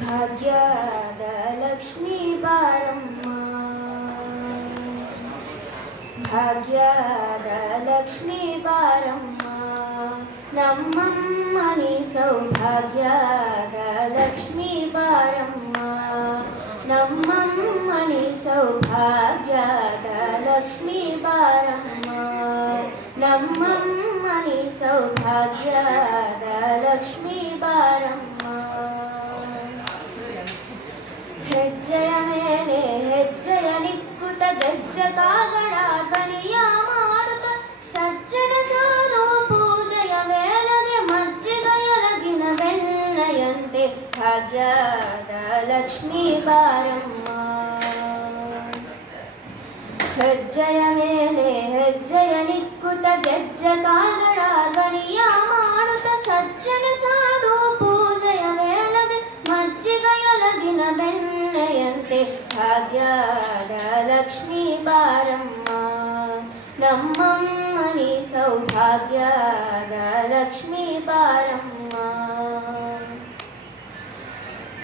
ಭಾಗ್ಯದ ಲಕ್ಷ್ಮೀ ಬಾರಮ್ಮ, ಭಾಗ್ಯದ ಲಕ್ಷ್ಮೀ ಬಾರಮ್ಮ, ನಮ್ಮಮ್ಮನಿ ಸೌಭಾಗ್ಯದ ಲಕ್ಷ್ಮೀ ಬಾರಮ್ಮ, ನಮ್ಮಮ್ಮನಿ ಸೌಭಾಗ್ಯದ ಲಕ್ಷ್ಮೀ ಬಾರಮ್ಮ, ನಮ್ಮಮ್ಮನಿ ಸೌಭಾಗ್ಯದ ಲಕ್ಷ್ಮೀ ಬಾರಮ್ಮ. ಹೆಜ್ಜೆಯ ಮೇಲೆ ಹೆಜ್ಜೆಯ ನಿಕ್ಕುತ ಗೆಜ್ಜ ಕಾಗಡ ಧ್ವನಿಯ ಮಾಡುತ್ತ ಸಜ್ಜನ ಸಾಧು ಪೂಜೆಯ ವೇಳೆಗೆ ಮಜ್ಜಿಗೆಯೊಳಗಿನ ಬೆಣ್ಣೆಯಂತೆ ಭಾಗ್ಯದ ಲಕ್ಷ್ಮೀ ಬಾರಮ್ಮ. ಹೆಜ್ಜೆಯ ಮೇಲೆ ಹೆಜ್ಜೆಯ ನಿಕ್ಕುತ ಗೆಜ್ಜ ಕಾಗಡ ಧ್ವನಿಯ ಮಾಡುತ್ತ ಸಜ್ಜನ ಸಾಧು ಪೂಜೆಯ ವೇಳೆಗೆ ಮಜ್ಜಿಗೆಯೊಳಗಿನ ಬೆಣ್ಣೆಯಂತೆ ಭಾಗ್ಯದ ಲಕ್ಷ್ಮೀ ಬಾರಮ್ಮ, ನಮ್ಮಮ್ಮನಿ ಸೌಭಾಗ್ಯದ ಲಕ್ಷ್ಮೀ ಬಾರಮ್ಮ.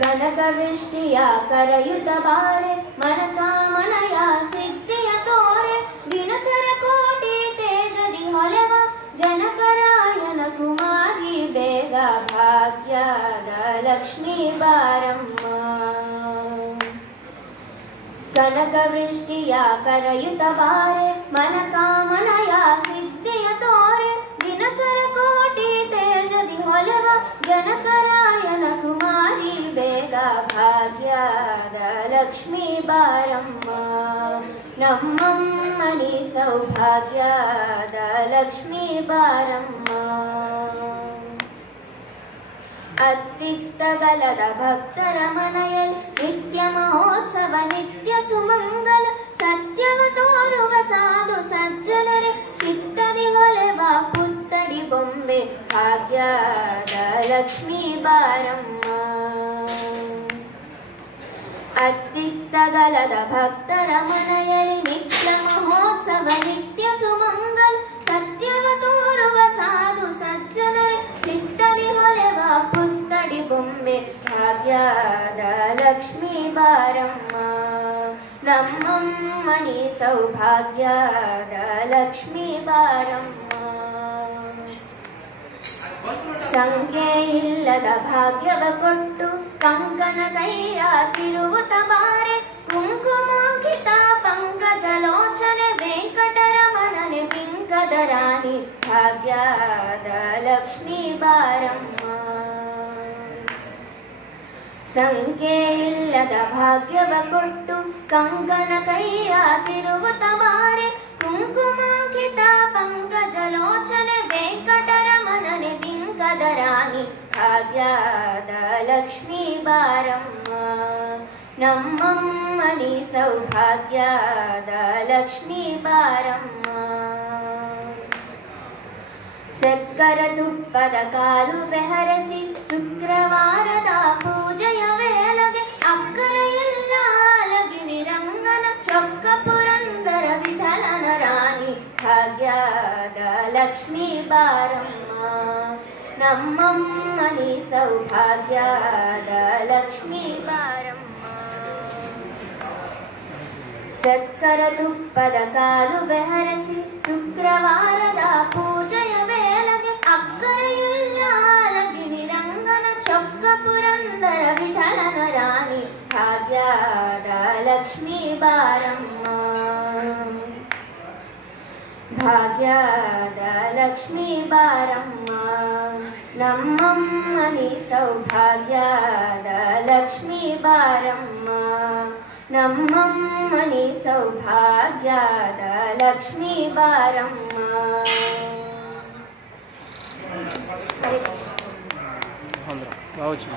ಕನಕವೃಷ್ಟಿಯ ಕರೆಯುತ್ತ ಬಾರೆ ಮನಕಾಮನೆಯ ಸಿದ್ಧಿಯ ತೋರೆ, ದಿನಕರ ಕೋಟಿ ತೇಜದಿ ಹೊಳೆವ ಜನಕರಾಯನ ಕುಮಾರಿ ಬೇಗ ಭಾಗ್ಯದ ಲಕ್ಷ್ಮೀ ಬಾರಮ್ಮ. ಕನಕವೃಷ್ಟಿಯ ಕರೆಯುತ್ತ ಬಾರೆ ಮನಕಾಮನೆಯ ಸಿದ್ಧಿಯ ತೋರೆ, ದಿನಕರ ಕೋಟಿ ತೇಜದಿ ಹೊಳೆವ ಜನಕರಾಯನ ಕುಮಾರಿ ಬೇಗ ಭಾಗ್ಯದ ಲಕ್ಷ್ಮೀ ಬಾರಮ್ಮ, ನಮ್ಮಮ್ಮನಿ ಸೌಭಾಗ್ಯದ ಲಕ್ಷ್ಮೀ ಬಾರಮ್ಮ. ಅತ್ತಿತ್ತಗಲದ ಭಕ್ತರ ಮನೆಯಲ್ಲಿ ನಿತ್ಯ ಮಹೋತ್ಸವ ನಿತ್ಯ ಸುಮಂಗಲ, ಸತ್ಯವ ತೋರುವ ಸಾಧು ಸಜ್ಜನರೇ ಚಿತ್ತದಿ ಹೊಳೆವ ಪುತ್ತಡಿ ಬೊಂಬೆ ಭಾಗ್ಯದ ಲಕ್ಷ್ಮೀ ಬಾರಮ್ಮ. ಅತ್ತಿತ್ತಗಲದ ಭಕ್ತರ ಮನೆಯಲ್ಲಿ ನಿತ್ಯ ಮಹೋತ್ಸವ ನಿತ್ಯ ಸುಮಂಗಲ, ಸತ್ಯವ ತೋರುವ ಸಾಧು ಸಜ್ಜನರೇ ಚಿತ್ತದಿ ಹೊಳೆವ ಪುತ್ತಡಿ ಬೊಂಬೆ ಭಾಗ್ಯದ ಲಕ್ಷ್ಮೀ ಬಾರಮ್ಮ, ನಮ್ಮಮ್ಮನಿ ಸೌಭಾಗ್ಯದ ಲಕ್ಷ್ಮೀ ಬಾರಮ್ಮ. ಸಂಖ್ಯೆ ಇಲ್ಲದ ಭಾಗ್ಯವ ಕೊಟ್ಟು ಕಂಕನ ಕೈಯ ತಿರುವುತ ಬಾರೆ, ಕುಂಕುಮಾಂಕಿತ ಪಂಕಜಲೋಚನೆ ವೆಂಕಟರಮಣನೆ ಬಿಂಕದ ರಾಣಿ ಭಾಗ್ಯದ ಲಕ್ಷ್ಮೀ ಬಾರಮ್ಮ. ಸಂಖ್ಯೆ ಇಲ್ಲದ ಭಾಗ್ಯವ ಕೊಟ್ಟು ಕಂಕನ ಕೈಯ ತಿರುವುತ ಬಾರೆ, ಕುಂಕುಮಾಂಕಿತ ಪಂಕಜಲೋಚನೆ ವೆಂಕಟರಮಣನೆ ಬಿಂಕದ ರಾಣಿ ಭಾಗ್ಯದ ಲಕ್ಷ್ಮೀ ಬಾರಮ್ಮ, ನಮ್ಮಮ್ಮನಿ ಸೌಭಾಗ್ಯದ ಲಕ್ಷ್ಮೀ ಬಾರಮ್ಮ. ಸಕ್ಕರ ತುಪ್ಪದ ಕಾಲು ಬೆಹರಸಿ ಶುಕ್ರವಾರದ ಪೂಜೆಯ ವೇಳೆಗೆ ಅಕ್ಕರ ಎಲ್ಲ ಲಗಿಣಿ ರಂಗನ ಚೊಕ್ಕ ಪುರಂದರ ವಿಠಲನ ರಾಣಿ ಭಾಗ್ಯದ ಲಕ್ಷ್ಮೀ ಬಾರಮ್ಮ, ನಮ್ಮಮ್ಮನಿ ಸೌಭಾಗ್ಯದ ಲಕ್ಷ್ಮೀ ಬಾರಮ್ಮ. ಸಕ್ಕರ ತುಪ್ಪದ ಕಾಲು ಬೆಹರಸಿ ಶುಕ್ರವಾರದ ಪೂಜೆಯ ವೇಳೆಗೆ ಅಕ್ಕರ ಎಲ್ಲ ಲಗಿಣಿ ರಂಗನ ಚೊಕ್ಕ ಪುರಂದರ ವಿಠಲನ ರಾಣಿ ಭಾಗ್ಯದ ಲಕ್ಷ್ಮೀ ಬಾರಮ್ಮ, ಭಾಗ್ಯದ ಲಕ್ಷ್ಮೀ ಬಾರಮ್ಮ, ನಮ್ಮಮ್ಮನಿ ಸೌಭಾಗ್ಯದ ಲಕ್ಷ್ಮೀ ಬಾರಮ್ಮ, ನಮ್ಮಮ್ಮನಿ ಸೌಭಾಗ್ಯದ ಲಕ್ಷ್ಮೀ ಬಾರಮ್ಮ. ಹೌದು